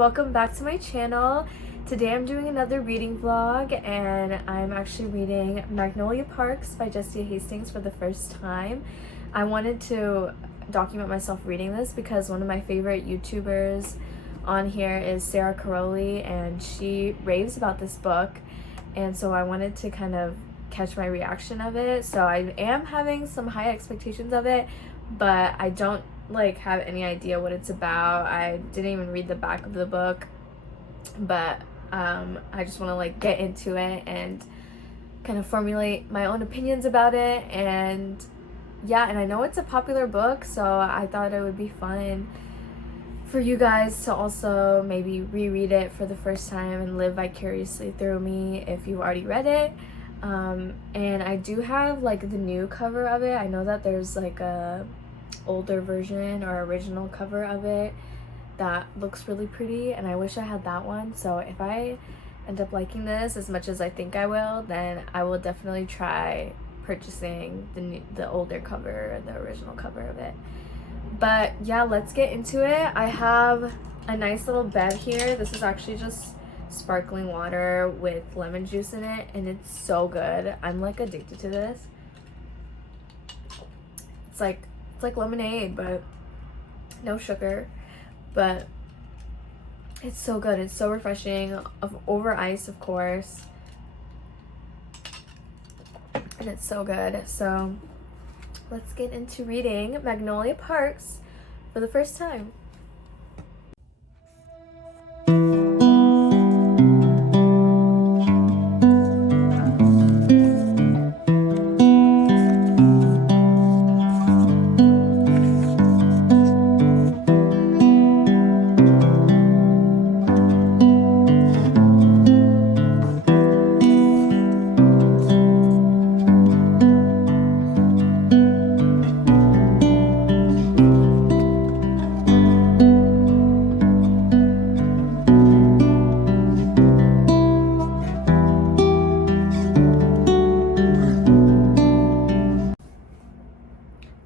welcome back to my channel. Today I'm doing another reading vlog and I'm actually reading Magnolia Parks by Jessica Hastings for the first time. I wanted to document myself reading this because one of my favorite YouTubers on here is Sarah Caroli, and she raves about this book, and so I wanted to kind of catch my reaction of it. So I am having some high expectations of it, but I don't have any idea what it's about. I didn't even read the back of the book, but I just want to get into it and kind of formulate my own opinions about it. And yeah, and I know it's a popular book, so I thought it would be fun for you guys to also maybe reread it for the first time and live vicariously through me if you've already read it. And I do have the new cover of it. I know that there's a older version or original cover of it that looks really pretty, and I wish I had that one. So if I end up liking this as much as I think I will, then I will definitely try purchasing the older cover or the original cover of it. But yeah, let's get into it. I have a nice little bed here. This is actually just sparkling water with lemon juice in it, and it's so good. I'm addicted to this. It's like lemonade, but no sugar. But it's so good. It's so refreshing. Over ice, of course. And it's so good. So let's get into reading Magnolia Parks for the first time.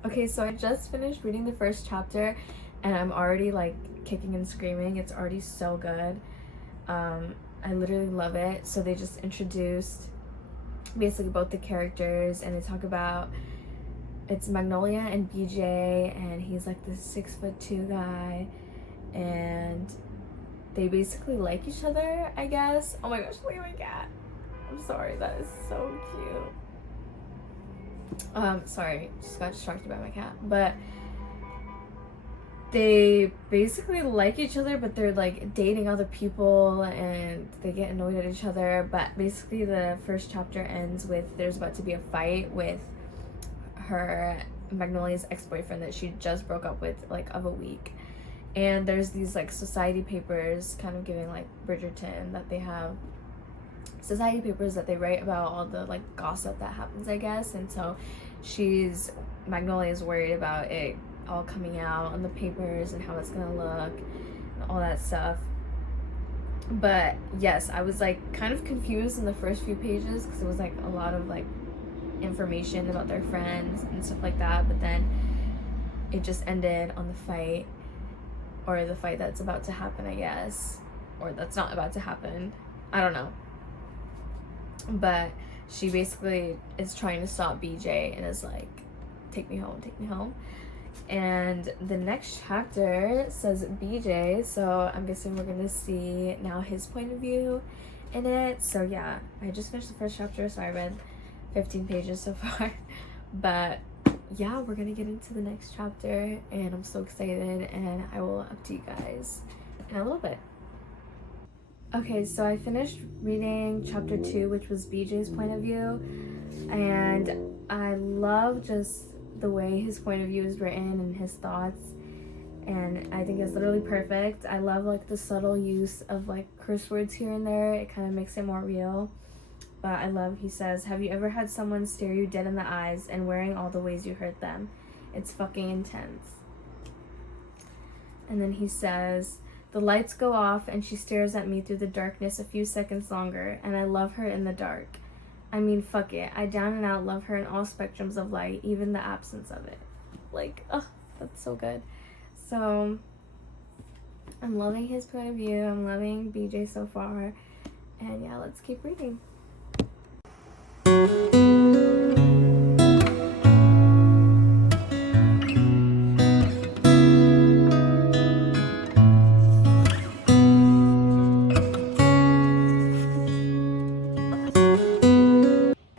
Okay, so I just finished reading the first chapter and I'm already kicking and screaming. It's already so good. I literally love it. So they just introduced basically both the characters, and they talk about it's Magnolia and BJ, and he's this 6'2" guy, and they basically like each other, I guess. Oh my gosh, look at my cat. I'm sorry, that is so cute. Sorry, just got distracted by my cat. But they basically like each other, but they're dating other people and they get annoyed at each other. But basically the first chapter ends with there's about to be a fight with her, Magnolia's ex-boyfriend that she just broke up with of a week. And there's these society papers kind of giving Bridgerton, that they have society papers that they write about all the gossip that happens, I guess. And so Magnolia is worried about it all coming out on the papers and how it's gonna look and all that stuff. But yes, I was kind of confused in the first few pages because it was a lot of information about their friends and stuff like that, but then it just ended on the fight, or the fight that's about to happen, I guess, or that's not about to happen, I don't know. But she basically is trying to stop BJ and is take me home, take me home. And the next chapter says BJ, so I'm guessing we're gonna see now his point of view in it. So yeah, I just finished the first chapter, so I read 15 pages so far. But yeah, we're gonna get into the next chapter, and I'm so excited, and I will update you guys in a little bit. Okay, so I finished reading chapter 2, which was BJ's point of view, and I love just the way his point of view is written and his thoughts, and I think it's literally perfect. I love the subtle use of curse words here and there. It kind of makes it more real. But I love, he says, have you ever had someone stare you dead in the eyes and wearing all the ways you hurt them? It's fucking intense. And then he says, the lights go off and she stares at me through the darkness a few seconds longer, and I love her in the dark. I mean, fuck it. I down and out love her in all spectrums of light, even the absence of it. Oh, that's so good. So I'm loving his point of view. I'm loving BJ so far. And yeah, let's keep reading.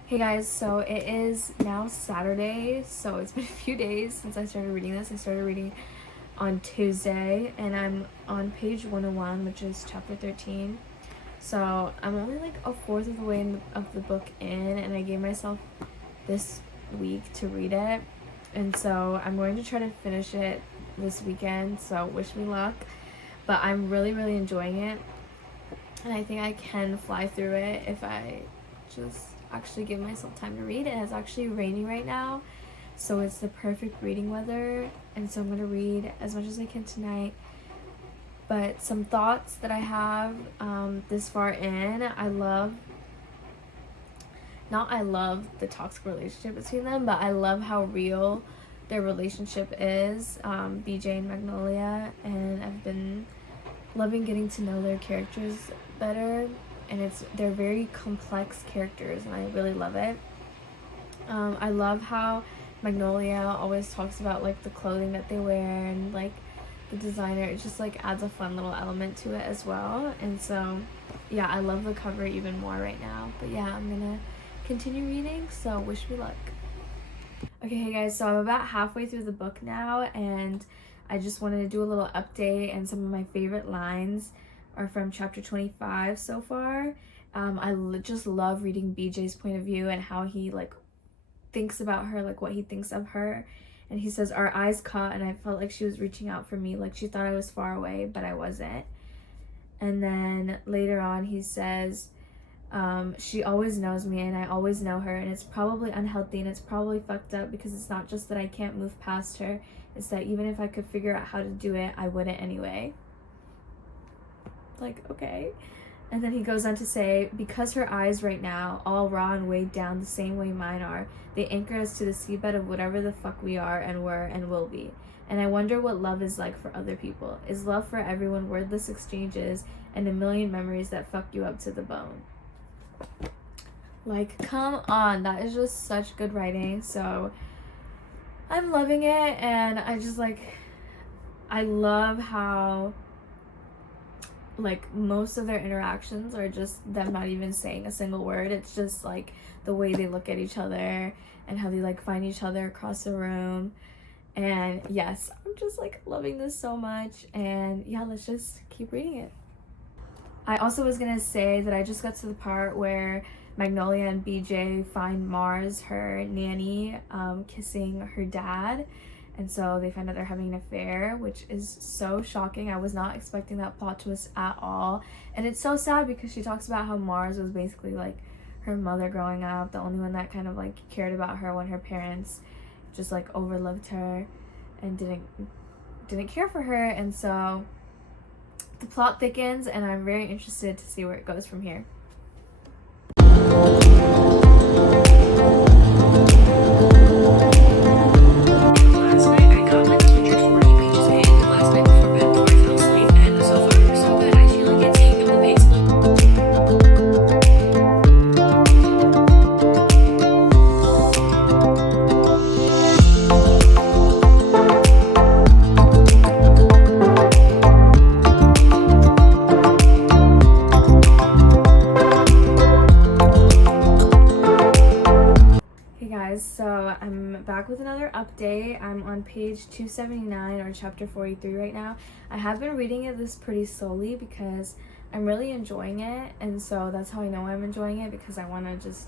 Hey guys, so it is now Saturday, so it's been a few days since I started reading this. I started reading on Tuesday, and I'm on page 101, which is chapter 13. So I'm only like a fourth of the way of the book in, and I gave myself this week to read it, and so I'm going to try to finish it this weekend, so wish me luck. But I'm really enjoying it, and I think I can fly through it if I just actually give myself time to read. It's actually raining right now, so it's the perfect reading weather, and so I'm going to read as much as I can tonight. But some thoughts that I have this far in, I love the toxic relationship between them, but I love how real their relationship is, BJ and Magnolia, and I've been loving getting to know their characters better, and they're very complex characters, and I really love it. I love how Magnolia always talks about like the clothing that they wear and like the designer. It just like adds a fun little element to it as well, and so yeah, I love the cover even more right now. But yeah, I'm gonna continue reading, so wish me luck. Okay, hey guys, so I'm about halfway through the book now, and I just wanted to do a little update, and some of my favorite lines are from chapter 25 so far. Just love reading BJ's point of view and how he like thinks about her, like what he thinks of her. And he says, our eyes caught, and I felt like she was reaching out for me, like she thought I was far away, but I wasn't. And then later on he says, she always knows me and I always know her, and it's probably unhealthy and it's probably fucked up, because it's not just that I can't move past her, it's that even if I could figure out how to do it, I wouldn't anyway. Like, okay. And then he goes on to say, because her eyes right now, all raw and weighed down the same way mine are, they anchor us to the seabed of whatever the fuck we are and were and will be. And I wonder what love is like for other people. Is love for everyone wordless exchanges and a million memories that fuck you up to the bone? Like, come on, that is just such good writing. So I'm loving it, and I love how like most of their interactions are just them not even saying a single word. It's just like the way they look at each other and how they like find each other across the room. And yes, I'm just like loving this so much, and yeah, let's just keep reading it. I also was gonna say that I just got to the part where Magnolia and BJ find Mars, her nanny, kissing her dad, and so they find out they're having an affair, which is so shocking. I was not expecting that plot twist at all, and it's so sad because she talks about how Mars was basically like her mother growing up, the only one that kind of like cared about her when her parents just like overlooked her and didn't care for her. And so the plot thickens, and I'm very interested to see where it goes from here. So I'm back with another update. I'm on page 279 or chapter 43 right now. I have been reading this pretty slowly because I'm really enjoying it, and so that's how I know I'm enjoying it, because I want to just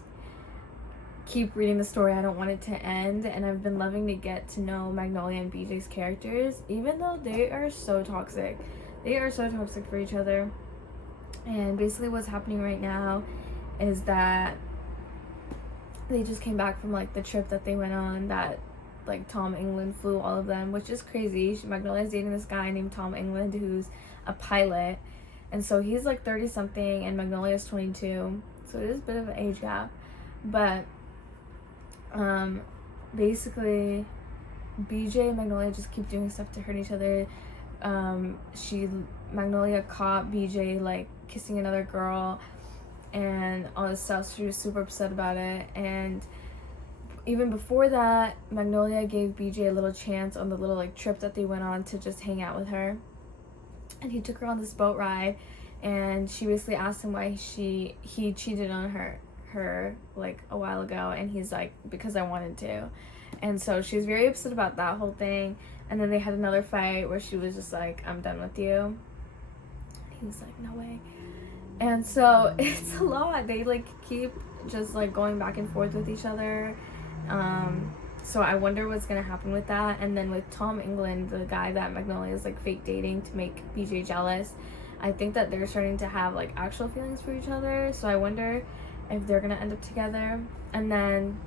keep reading the story. I don't want it to end, and I've been loving to get to know Magnolia and BJ's characters, even though they are so toxic. They are so toxic for each other. And basically what's happening right now is that they just came back from like the trip that they went on, that like Tom England flew all of them, which is crazy. Magnolia's dating this guy named Tom England who's a pilot, and so he's like 30 something and Magnolia's 22, so it is a bit of an age gap. But basically BJ and Magnolia just keep doing stuff to hurt each other. Magnolia caught BJ like kissing another girl and all this stuff. She was super upset about it. And even before that, Magnolia gave BJ a little chance on the little like trip that they went on to just hang out with her. And he took her on this boat ride, and she basically asked him why he cheated on her like a while ago, and he's like, because I wanted to. And so she was very upset about that whole thing. And then they had another fight where she was just like, I'm done with you. He was like, no way. And so it's a lot. They like keep just like going back and forth with each other. So I wonder what's gonna happen with that. And then with Tom England, the guy that Magnolia is like fake dating to make BJ jealous, I think that they're starting to have like actual feelings for each other. So I wonder if they're gonna end up together. And then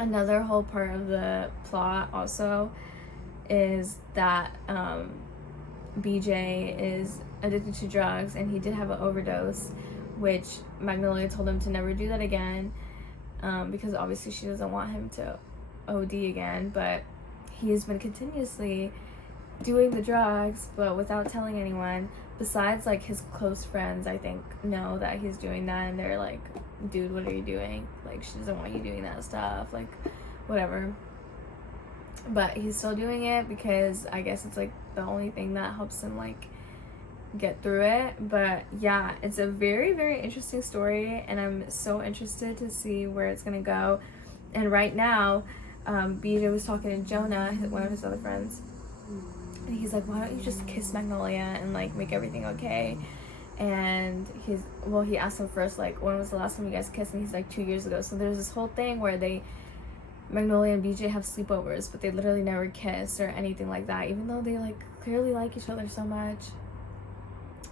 another whole part of the plot also is that BJ is addicted to drugs, and he did have an overdose, which Magnolia told him to never do that again, because obviously she doesn't want him to OD again. But he's been continuously doing the drugs, but without telling anyone, besides like his close friends, I think, know that he's doing that, and they're like, dude, what are you doing? Like, she doesn't want you doing that stuff, like whatever. But he's still doing it because I guess it's like the only thing that helps him like get through it. But yeah, it's a very, very interesting story, and I'm so interested to see where it's gonna go. And right now, BJ was talking to Jonah, one of his other friends, and he's like, why don't you just kiss Magnolia and like make everything okay? And he asked him first, like, when was the last time you guys kissed? And he's like, 2 years ago. So there's this whole thing where Magnolia and BJ have sleepovers, but they literally never kiss or anything like that, even though they like clearly like each other so much.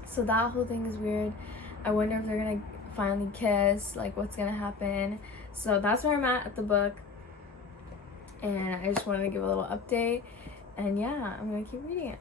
So that whole thing is weird. I wonder if they're gonna finally kiss, like what's gonna happen. So that's where I'm at the book, and I just wanted to give a little update. And yeah, I'm gonna keep reading it.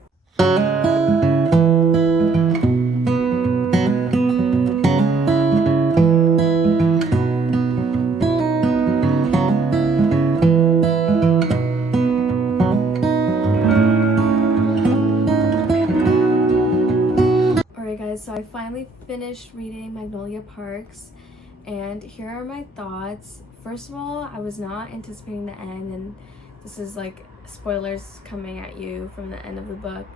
So I finally finished reading Magnolia Parks, and here are my thoughts. First of all, I was not anticipating the end, and this is like spoilers coming at you from the end of the book,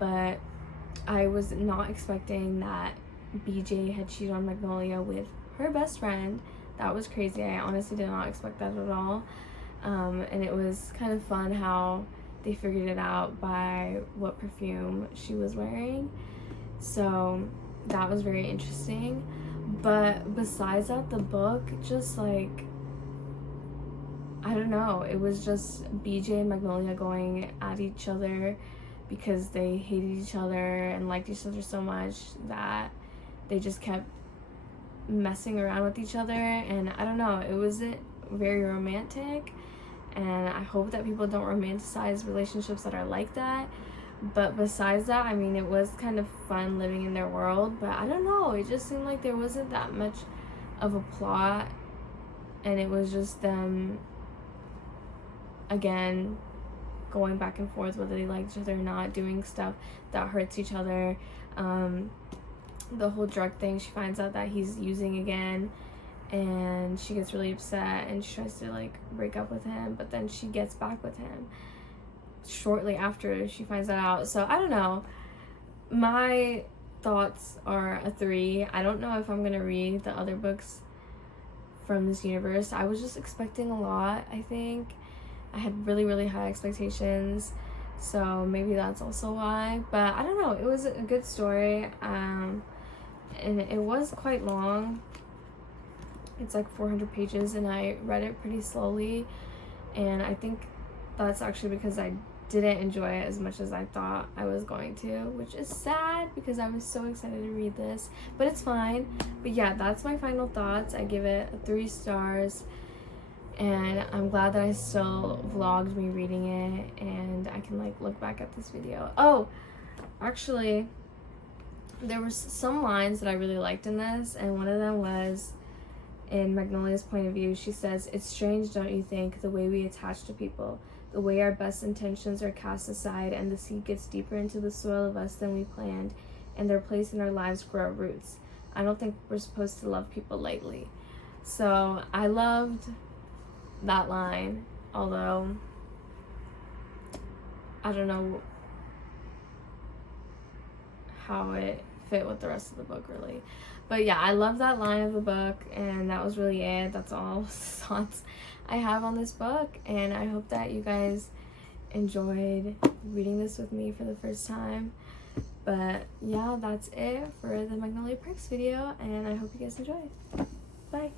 but I was not expecting that BJ had cheated on Magnolia with her best friend. That was crazy. I honestly did not expect that at all. And it was kind of fun how they figured it out by what perfume she was wearing. So that was very interesting. But besides that, the book just like, I don't know, it was just BJ and Magnolia going at each other because they hated each other and liked each other so much that they just kept messing around with each other. And I don't know, it wasn't very romantic, and I hope that people don't romanticize relationships that are like that. But besides that, I mean, it was kind of fun living in their world, but I don't know, it just seemed like there wasn't that much of a plot, and it was just them, again, going back and forth whether they like each other or not, doing stuff that hurts each other. The whole drug thing, she finds out that he's using again, and she gets really upset, and she tries to like break up with him, but then she gets back with him shortly after she finds that out. So I don't know, my thoughts are a 3. I don't know if I'm gonna read the other books from this universe. I was just expecting a lot. I think I had really, really high expectations, so maybe that's also why. But I don't know, it was a good story, and it was quite long. It's like 400 pages, and I read it pretty slowly, and I think that's actually because I didn't enjoy it as much as I thought I was going to, which is sad because I was so excited to read this, but it's fine. But yeah, that's my final thoughts. I give it 3 stars, and I'm glad that I still vlogged me reading it, and I can like look back at this video. Oh, actually, there were some lines that I really liked in this, and one of them was, in Magnolia's point of view, she says, "It's strange, don't you think, the way we attach to people. the way our best intentions are cast aside and the seed gets deeper into the soil of us than we planned, and their place in our lives grow roots. I don't think we're supposed to love people lightly. So I loved that line, although I don't know how it fit with the rest of the book really. But yeah, I love that line of the book, and that was really it. That's all the thoughts I have on this book, and I hope that you guys enjoyed reading this with me for the first time. But yeah, that's it for the Magnolia Perks video, and I hope you guys enjoyed. Bye.